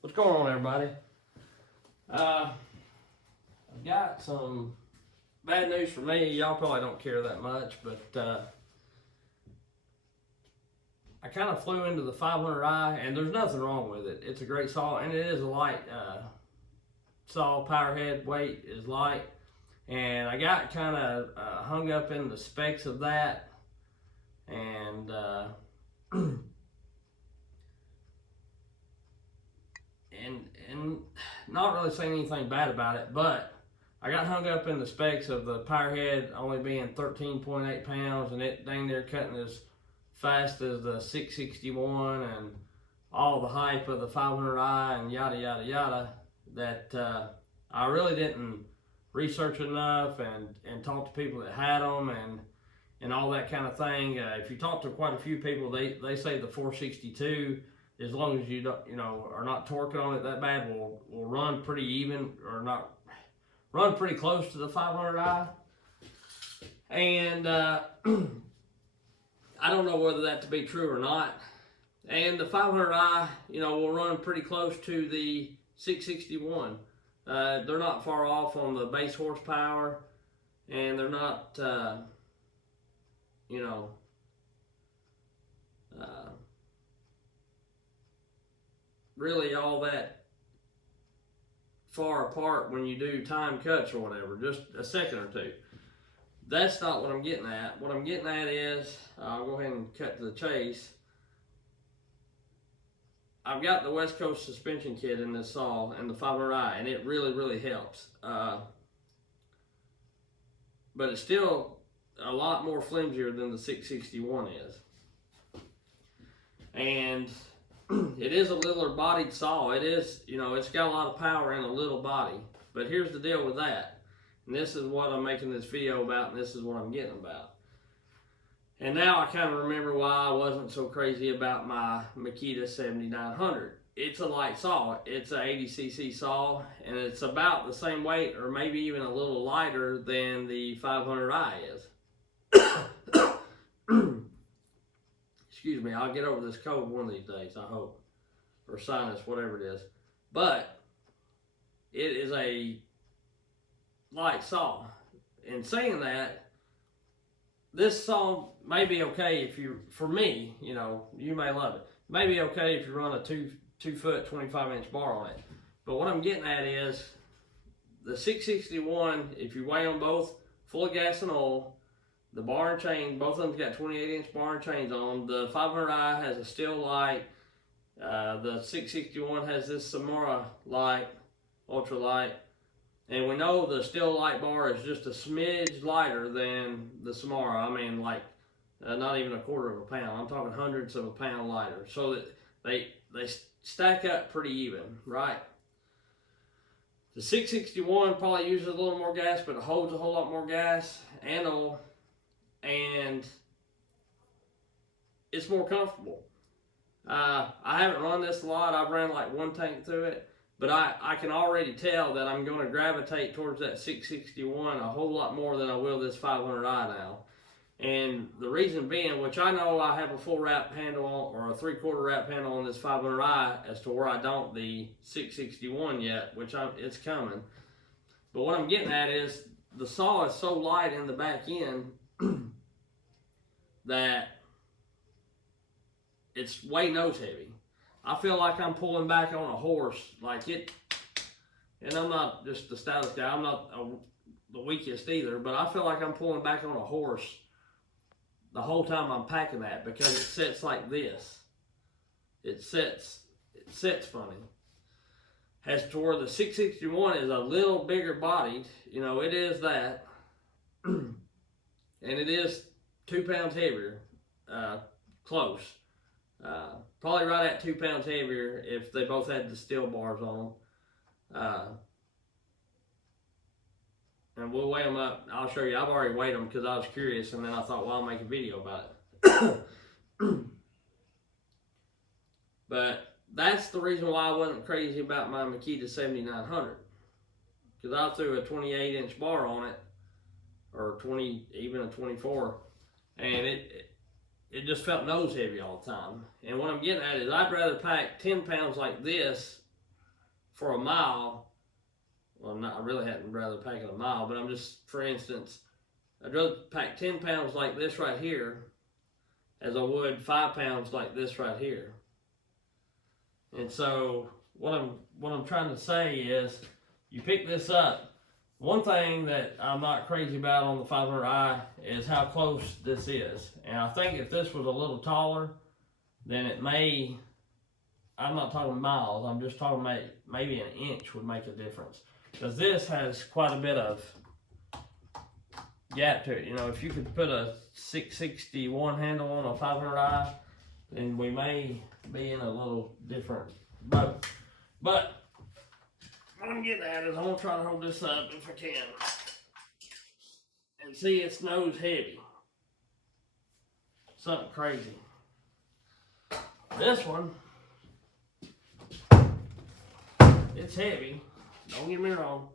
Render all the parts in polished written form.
What's going on, everybody? I've got some bad news for me. Y'all probably don't care that much, but I kind of flew into the 500i, and there's nothing wrong with it. It's a great saw, and it is a light saw. Power head weight is light, and I got kind of hung up in the specs of that, and and not really saying anything bad about it, but I got hung up in the specs of the power head only being 13.8 pounds, and it dang near cutting as fast as the 661 and all the hype of the 500i and yada yada yada, that I really didn't research enough and talk to people that had them and all that kind of thing. If you talk to quite a few people, they say the 462, as long as you don't, are not torquing on it that bad, will run pretty even, or not run pretty close to the 500i. And I don't know whether that to be true or not. And the 500i, will run pretty close to the 661. They're not far off on the base horsepower, and they're not, really all that far apart when you do time cuts or whatever, just a second or two. That's not what I'm getting at. What I'm getting at is, I'll go ahead and cut to the chase. I've got the West Coast suspension kit in this saw and the 500i, and it really, really helps. But it's still a lot more flimsier than the 661 is. And it is a littler bodied saw. It is, it's got a lot of power in a little body. But here's the deal with that. And this is what I'm making this video about, and this is what I'm getting about. And now I kind of remember why I wasn't so crazy about my Makita 7900. It's a light saw. It's an 80cc saw, and it's about the same weight, or maybe even a little lighter than the 500i is. Excuse me, I'll get over this cold one of these days, I hope. Or sinus, whatever it is. But it is a light saw. In saying that, this saw may be okay if you, for me, you may love it. May be okay if you run a 2 foot 25-inch bar on it. But what I'm getting at is the 661, if you weigh them both full of gas and oil, the bar and chain, both of them got 28-inch bar and chains on them. The 500i has a steel light. The 661 has this Samara light, ultra light. And we know the steel light bar is just a smidge lighter than the Samara. I mean, like, not even a quarter of a pound. I'm talking hundredths of a pound lighter. So that they stack up pretty even, right? The 661 probably uses a little more gas, but it holds a whole lot more gas and oil. And it's more comfortable. I haven't run this a lot. I've ran like one tank through it, but I can already tell that I'm going to gravitate towards that 661 a whole lot more than I will this 500i now. And the reason being, which I know I have a full wrap handle on, or a 3/4 wrap handle on this 500i, as to where I don't the 661 yet, which it's coming. But what I'm getting at is the saw is so light in the back end that it's way nose heavy. I feel like I'm pulling back on a horse, like it, and I'm not just the stoutest guy, I'm not the weakest either, but I feel like I'm pulling back on a horse the whole time I'm packing that, because it sits like this. It sits funny. As to where the 661 is a little bigger bodied, it is that, and it is 2 pounds heavier, close. Probably right at 2 pounds heavier if they both had the steel bars on them. And we'll weigh them up. I'll show you. I've already weighed them because I was curious, and then I thought, well, I'll make a video about it. But that's the reason why I wasn't crazy about my Makita 7900. Because I threw a 28-inch bar on it, or even a 24, and it just felt nose heavy all the time. And what I'm getting at is I'd rather pack 10 pounds like this for a mile, well, I really hadn't rather pack it a mile, but I'm just, for instance, I'd rather pack 10 pounds like this right here as I would 5 pounds like this right here. And so what I'm trying to say is, you pick this up. One thing that I'm not crazy about on the 500i is how close this is. And I think if this was a little taller, then it may, I'm not talking miles, I'm just talking about maybe an inch would make a difference. Because this has quite a bit of gap to it. You know, if you could put a 661 handle on a 500i, then we may be in a little different boat. But what I'm getting at is I'm gonna try to hold this up if I can. And see, its nose heavy. Something crazy. This one, it's heavy, don't get me wrong,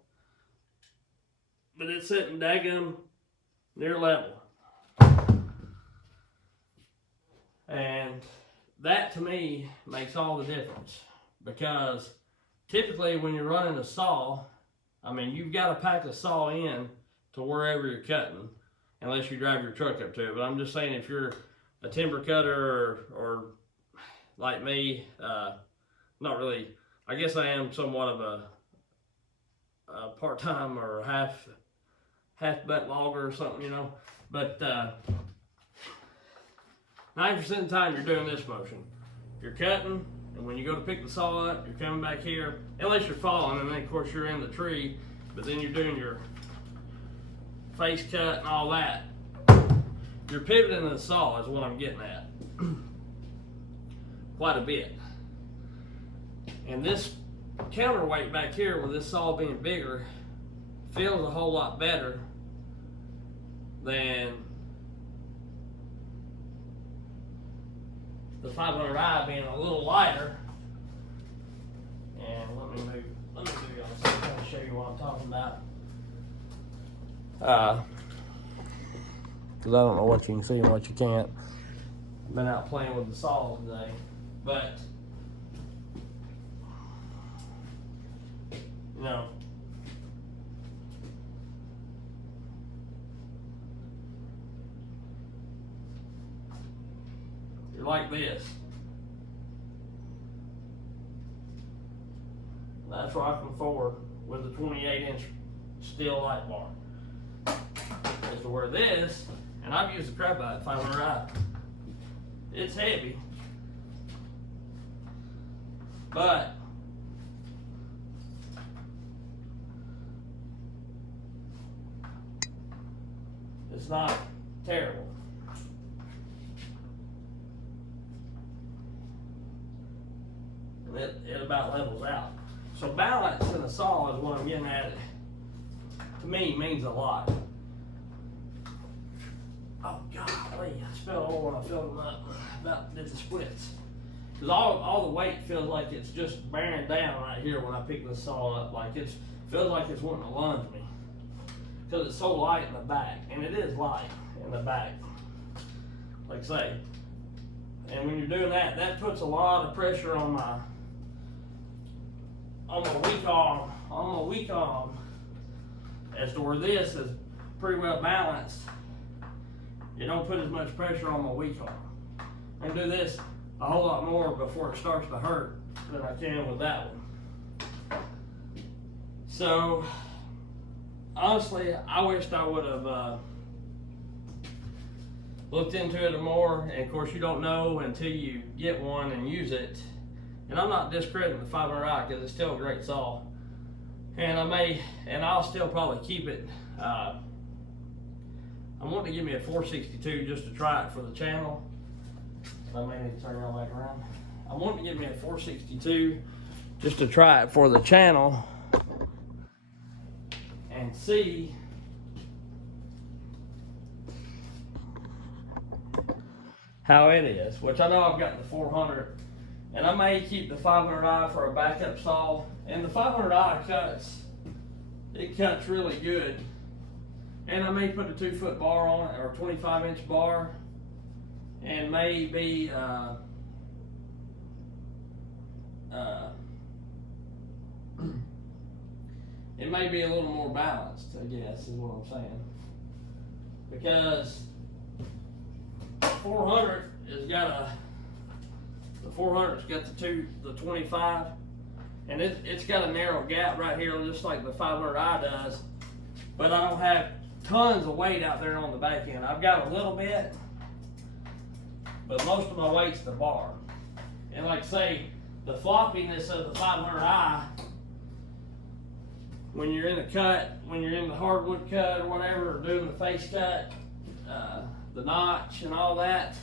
but it's sitting daggum near level. And that to me makes all the difference, because typically when you're running a saw, I mean, you've got to pack the saw in to wherever you're cutting, unless you drive your truck up to it. But I'm just saying, if you're a timber cutter or like me, not really, I guess I am somewhat of a part-time or half butt logger or something, you know. But 90% of the time you're doing this motion. You're cutting, and when you go to pick the saw up, you're coming back here, unless you're falling, and then of course you're in the tree, but then you're doing your face cut and all that. You're pivoting the saw is what I'm getting at. Quite a bit. And this counterweight back here, with this saw being bigger, feels a whole lot better than the 500i being a little lighter. And let me move y'all so I can show you what I'm talking about. Because I don't know what you can see and what you can't. I've been out playing with the saws today. But, you know, you're like this. That's rocking forward with a 28-inch steel light bar. As to where this, and I've used the crap out of 500i. It's heavy, but it's not terrible. And it about levels out. So balance in a saw is what I'm getting at. To me, means a lot. Oh golly, I spilled oil when I filled them up. About did the splits. Because all the weight feels like it's just bearing down right here when I pick this saw up. Like it feels like it's wanting to lunge me. Because it's so light in the back. And it is light in the back. Like I say. And when you're doing that, that puts a lot of pressure on my weak arm, as to where this is pretty well balanced. You don't put as much pressure on my weak arm. I can do this a whole lot more before it starts to hurt than I can with that one. So honestly, I wished I would have looked into it more. And of course, you don't know until you get one and use it. And I'm not discrediting the 500i because it's still a great saw. And I'll still probably keep it. I'm wanting to give me a 462 just to try it for the channel. I may need to turn y'all back around. I want to give me a 462 just to try it for the channel and see how it is, which I know I've got the 400, and I may keep the 500i for a backup saw. And the 500i it cuts really good. And I may put a 2-foot bar on it, or a 25-inch bar, and maybe it may be a little more balanced, I guess, is what I'm saying. Because 400 has got the 400's got the 25, and it's got a narrow gap right here, just like the 500i does. But I don't have tons of weight out there on the back end. I've got a little bit, but most of my weight's the bar. And like say, the floppiness of the 500i, when you're in the cut, when you're in the hardwood cut or whatever, or doing the face cut, the notch and all that,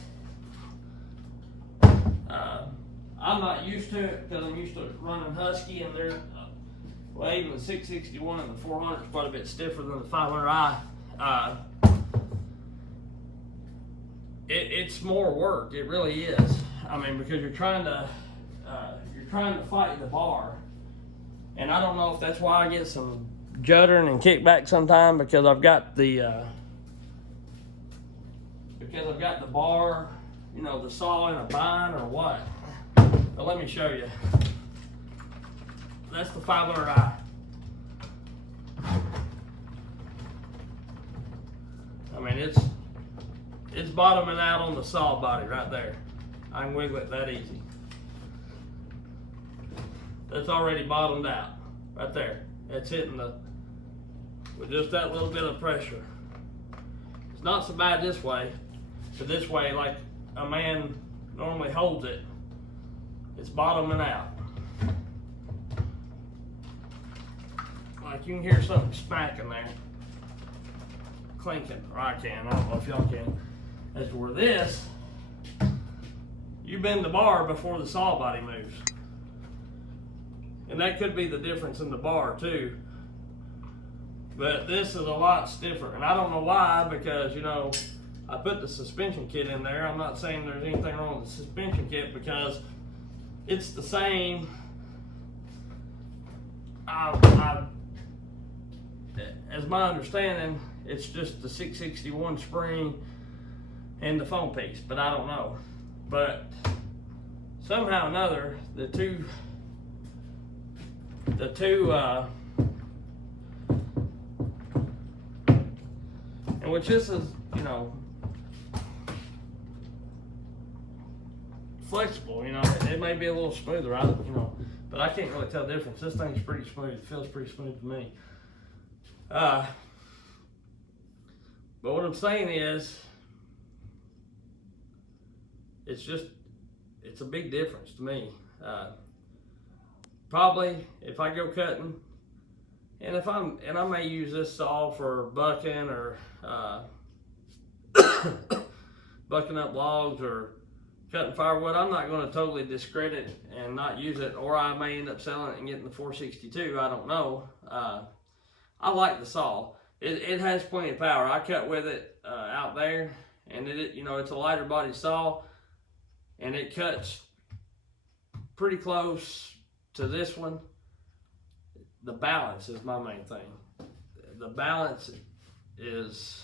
I'm not used to it because I'm used to running Husky, and they're well, even the 661 and the 400 is quite a bit stiffer than the 500i. It's more work. It really is. I mean, because you're trying to fight the bar, and I don't know if that's why I get some juddering and kickback sometime, because I've got the bar, you know, the saw in a bind or what. But let me show you. That's the 500i. I mean, it's bottoming out on the saw body right there. I can wiggle it that easy. That's already bottomed out right there. It's hitting with just that little bit of pressure. It's not so bad this way, but this way, like a man normally holds it, it's bottoming out. Like you can hear something smacking there, clinking, or I can, I don't know if y'all can. As to where this, you bend the bar before the saw body moves. And that could be the difference in the bar too. But this is a lot stiffer, and I don't know why, because you know, I put the suspension kit in there. I'm not saying there's anything wrong with the suspension kit, because it's the same. As my understanding, it's just the 661 spring and the foam piece, but I don't know. But somehow or another, the two and which this is, you know, flexible, you know, it may be a little smoother, you know, but I can't really tell the difference. This thing's pretty smooth. It feels pretty smooth to me. But what I'm saying is, it's a big difference to me. Probably if I go cutting, and I may use this saw for bucking or bucking up logs or cutting firewood, I'm not going to totally discredit and not use it, or I may end up selling it and getting the 462. I don't know. I like the saw. It has plenty of power. I cut with it out there, and you know, it's a lighter body saw, and it cuts pretty close to this one. The balance is my main thing. The balance is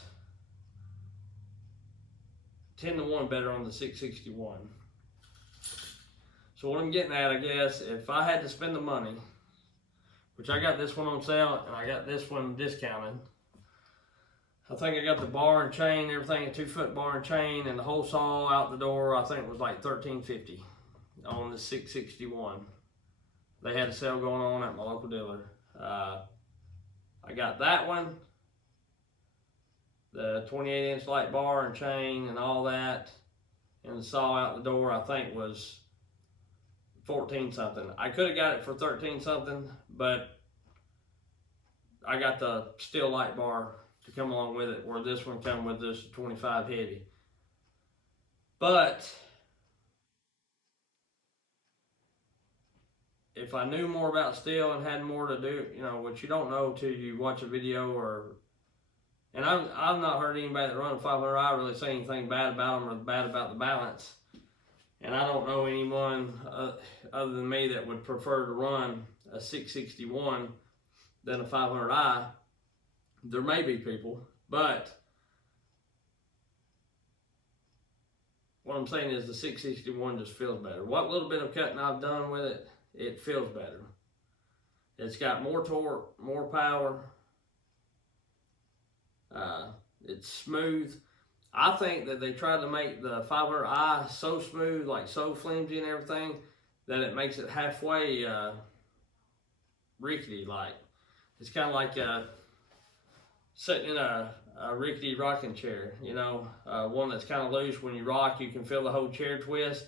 10-to-1 better on the 661. So what I'm getting at, I guess, if I had to spend the money, which I got this one on sale and I got this one discounted, I think I got the bar and chain, everything, a 2-foot bar and chain, and the whole saw out the door, I think it was like $13.50 on the 661. They had a sale going on at my local dealer. I got that one, the 28-inch light bar and chain and all that, and the saw out the door, I think was 14 something. I could have got it for 13 something, but I got the steel light bar to come along with it, where this one come with this 25 heavy. But if I knew more about steel and had more to do, you know, which you don't know till you watch a video, and I've not heard anybody that run a 500i really say anything bad about them or bad about the balance. And I don't know anyone other than me that would prefer to run a 661 than a 500i. There may be people, but what I'm saying is the 661 just feels better. What little bit of cutting I've done with it, it feels better. It's got more torque, more power. It's smooth. I think that they tried to make the 500i so smooth, like so flimsy and everything, that it makes it halfway rickety. Like it's kind of like sitting in a rickety rocking chair. You know, one that's kind of loose. When you rock, you can feel the whole chair twist.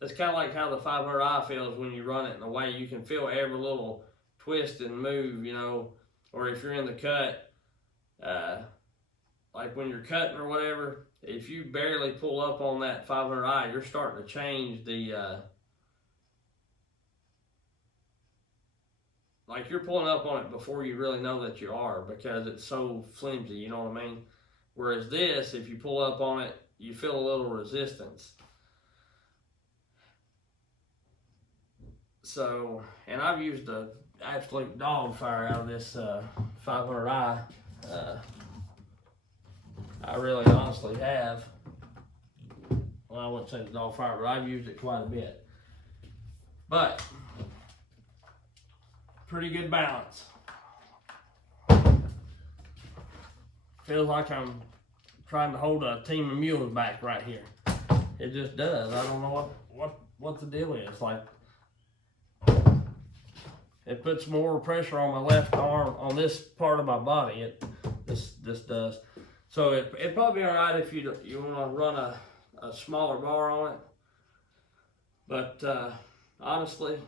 That's kind of like how the 500i feels when you run it in a way. You can feel every little twist and move. You know, or if you're in the cut. Like when you're cutting or whatever, if you barely pull up on that 500i, you're starting to change the, like you're pulling up on it before you really know that you are, because it's so flimsy, you know what I mean? Whereas this, if you pull up on it, you feel a little resistance. So, and I've used the absolute dog fire out of this 500i. I really honestly have. Well, I wouldn't say the dog fire, but I've used it quite a bit. But pretty good balance. Feels like I'm trying to hold a team of mules back right here. It just does. I don't know what the deal is. Like it puts more pressure on my left arm on this part of my body. This does. So it'd probably be all right if you want to run a smaller bar on it. But honestly,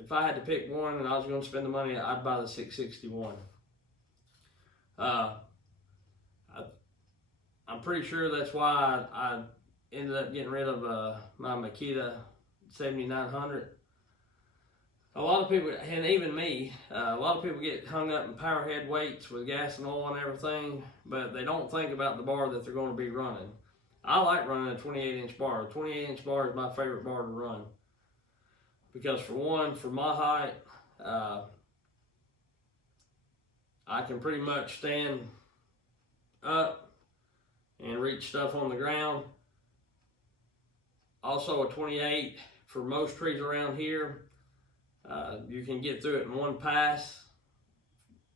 if I had to pick one and I was going to spend the money, I'd buy the 661. I'm pretty sure that's why I ended up getting rid of my Makita 7900. A lot of people, and even me, a lot of people get hung up in power head weights with gas and oil and everything, but they don't think about the bar that they're going to be running. I like running a 28-inch bar. A 28-inch bar is my favorite bar to run. Because for one, for my height, I can pretty much stand up and reach stuff on the ground. Also a 28, for most trees around here, you can get through it in one pass.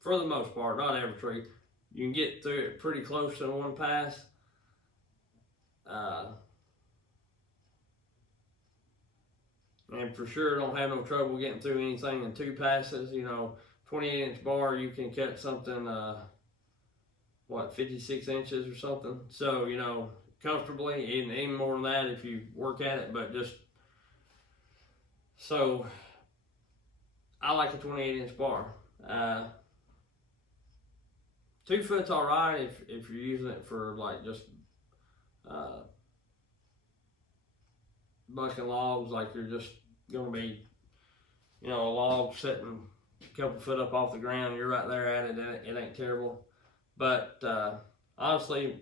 For the most part, not every tree. You can get through it pretty close to one pass. And for sure don't have no trouble getting through anything in two passes. You know, 28-inch bar, you can cut something, 56 inches or something. So, you know, comfortably, even more than that if you work at it, but just, so, I like a 28-inch bar. 2 foot's all right if you're using it for like just bucking logs, like you're just going to be, you know, a log sitting a couple foot up off the ground, you're right there at it, it ain't terrible. But honestly,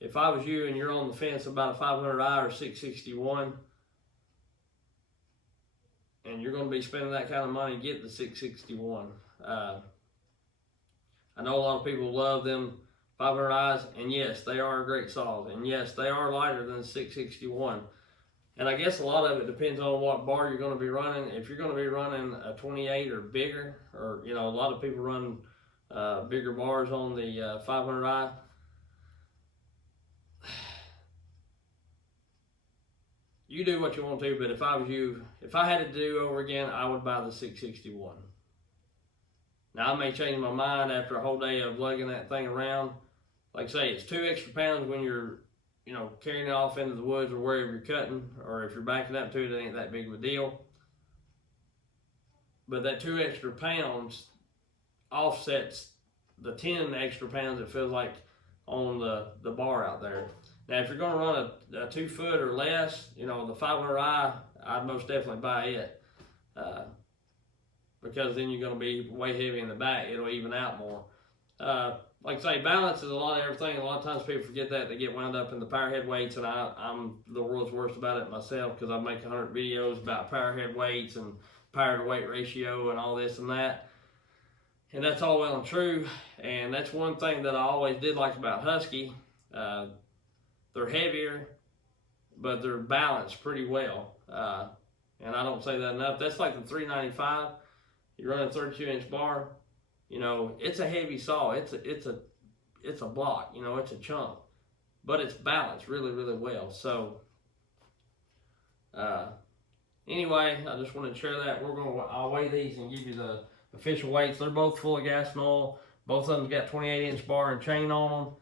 if I was you and you're on the fence about a 500i or 661, and you're going to be spending that kind of money, get the 661. I know a lot of people love them 500i's, and yes, they are great saws, and yes, they are lighter than the 661. And I guess a lot of it depends on what bar you're going to be running. If you're going to be running a 28 or bigger, or, you know, a lot of people run bigger bars on the 500i. You do what you want to, but if I was you, if I had to do over again, I would buy the 661. Now, I may change my mind after a whole day of lugging that thing around. Like I say, it's 2 extra pounds when you're, you know, carrying it off into the woods or wherever you're cutting, or if you're backing up to it, it ain't that big of a deal. But that 2 extra pounds offsets the 10 extra pounds it feels like on the bar out there. Now, if you're going to run a 2 foot or less, you know, the 500i, I'd most definitely buy it. Because then you're going to be way heavy in the back. It'll even out more. Like I say, balance is a lot of everything. A lot of times people forget that. They get wound up in the power head weights, and I'm the world's worst about it myself, because I make 100 videos about power head weights and power to weight ratio and all this and that. And that's all well and true. And that's one thing that I always did like about Husky. They're heavier, but they're balanced pretty well. And I don't say that enough. That's like the 395. You're running a 32-inch bar. You know, it's a heavy saw. It's a block. You know, it's a chunk, but it's balanced really, really well. So, anyway, I just wanted to share that. I'll weigh these and give you the official weights. They're both full of gas and oil. Both of them got 28-inch bar and chain on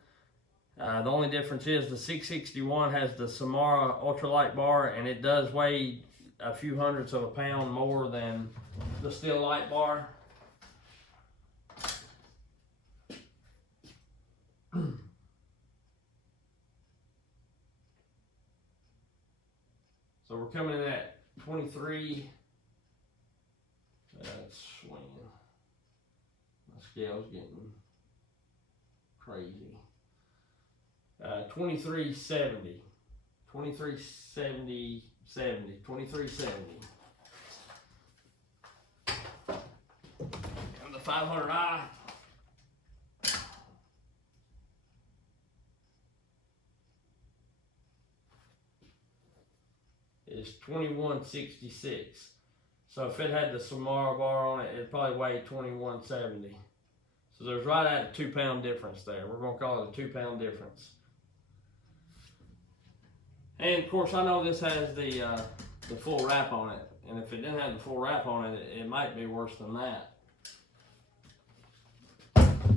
them. The only difference is the 661 has the Samara ultralight bar, and it does weigh a few hundredths of a pound more than the STIHL light bar. So we're coming in at 23. That's swinging. My scale's getting crazy. 2370. 2370. 2370. And the 500i is 2166. So if it had the Samara bar on it, it'd probably weigh 2170. So there's right at a 2 pound difference there. We're gonna call it a 2 pound difference. And of course, I know this has the full wrap on it, and if it didn't have the full wrap on it, it might be worse than that.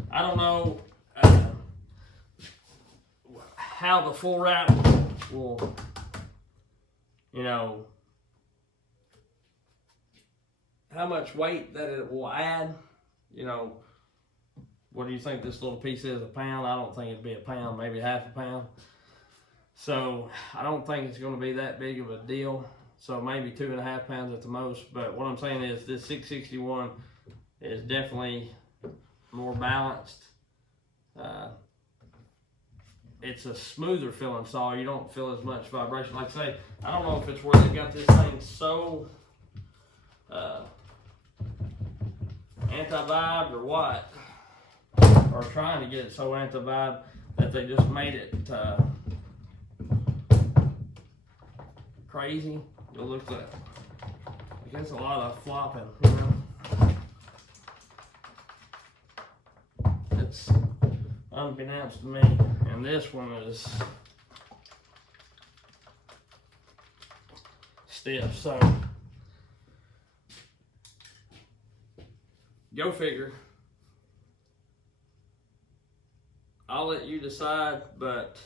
I don't know how the full wrap will, you know, how much weight that it will add. You know, what do you think this little piece is, a pound? I don't think it'd be a pound, maybe half a pound. So I don't think it's going to be that big of a deal. So maybe 2.5 pounds at the most. But what I'm saying is this 661 is definitely more balanced. It's a smoother feeling saw. You don't feel as much vibration. Like I say, I don't know if it's where they got this thing so anti-vibe or what, or trying to get it so anti-vibe that they just made it crazy. It looks like, I guess, a lot of flopping, you know. It's unbeknownst to me. And this one is stiff, so go figure. I'll let you decide, but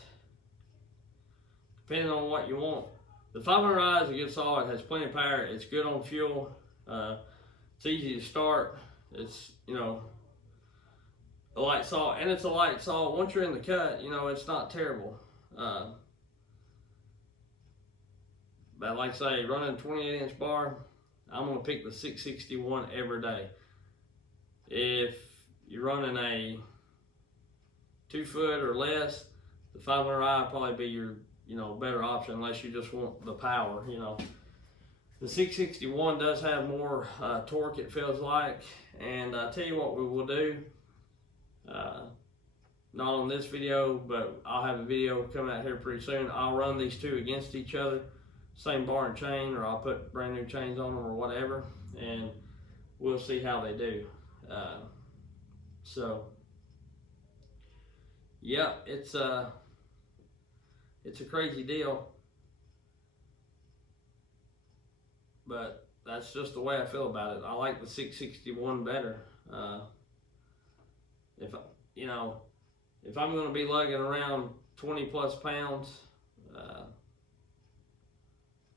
depending on what you want. The 500i is a good saw. It has plenty of power. It's good on fuel. It's easy to start. It's, you know, a light saw, and it's a light saw. Once you're in the cut, you know, it's not terrible. But like I say, running a 28-inch bar, I'm going to pick the 661 every day. If you're running a 2 foot or less, the 500i will probably be your, you know, better option, unless you just want the power, you know. The 661 does have more torque, it feels like. And I'll tell you what we will do. Not on this video, but I'll have a video coming out here pretty soon. I'll run these two against each other, same bar and chain, or I'll put brand new chains on them or whatever, and we'll see how they do. So yeah, it's a crazy deal, but that's just the way I feel about it. I like the 661 better. If I'm going to be lugging around 20 plus pounds,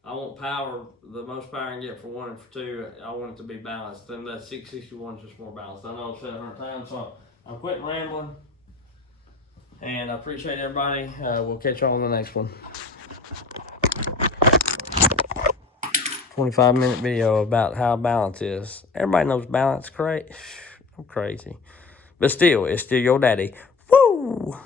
I want power, the most power I can get for one and for two. I want it to be balanced. Then that 661 is just more balanced. I know I've said it 100 times, so I'm quitting rambling. And I appreciate everybody. We'll catch you on the next one. 25-minute video about how balance is. Everybody knows balance, I'm crazy. But still, it's still your daddy. Woo!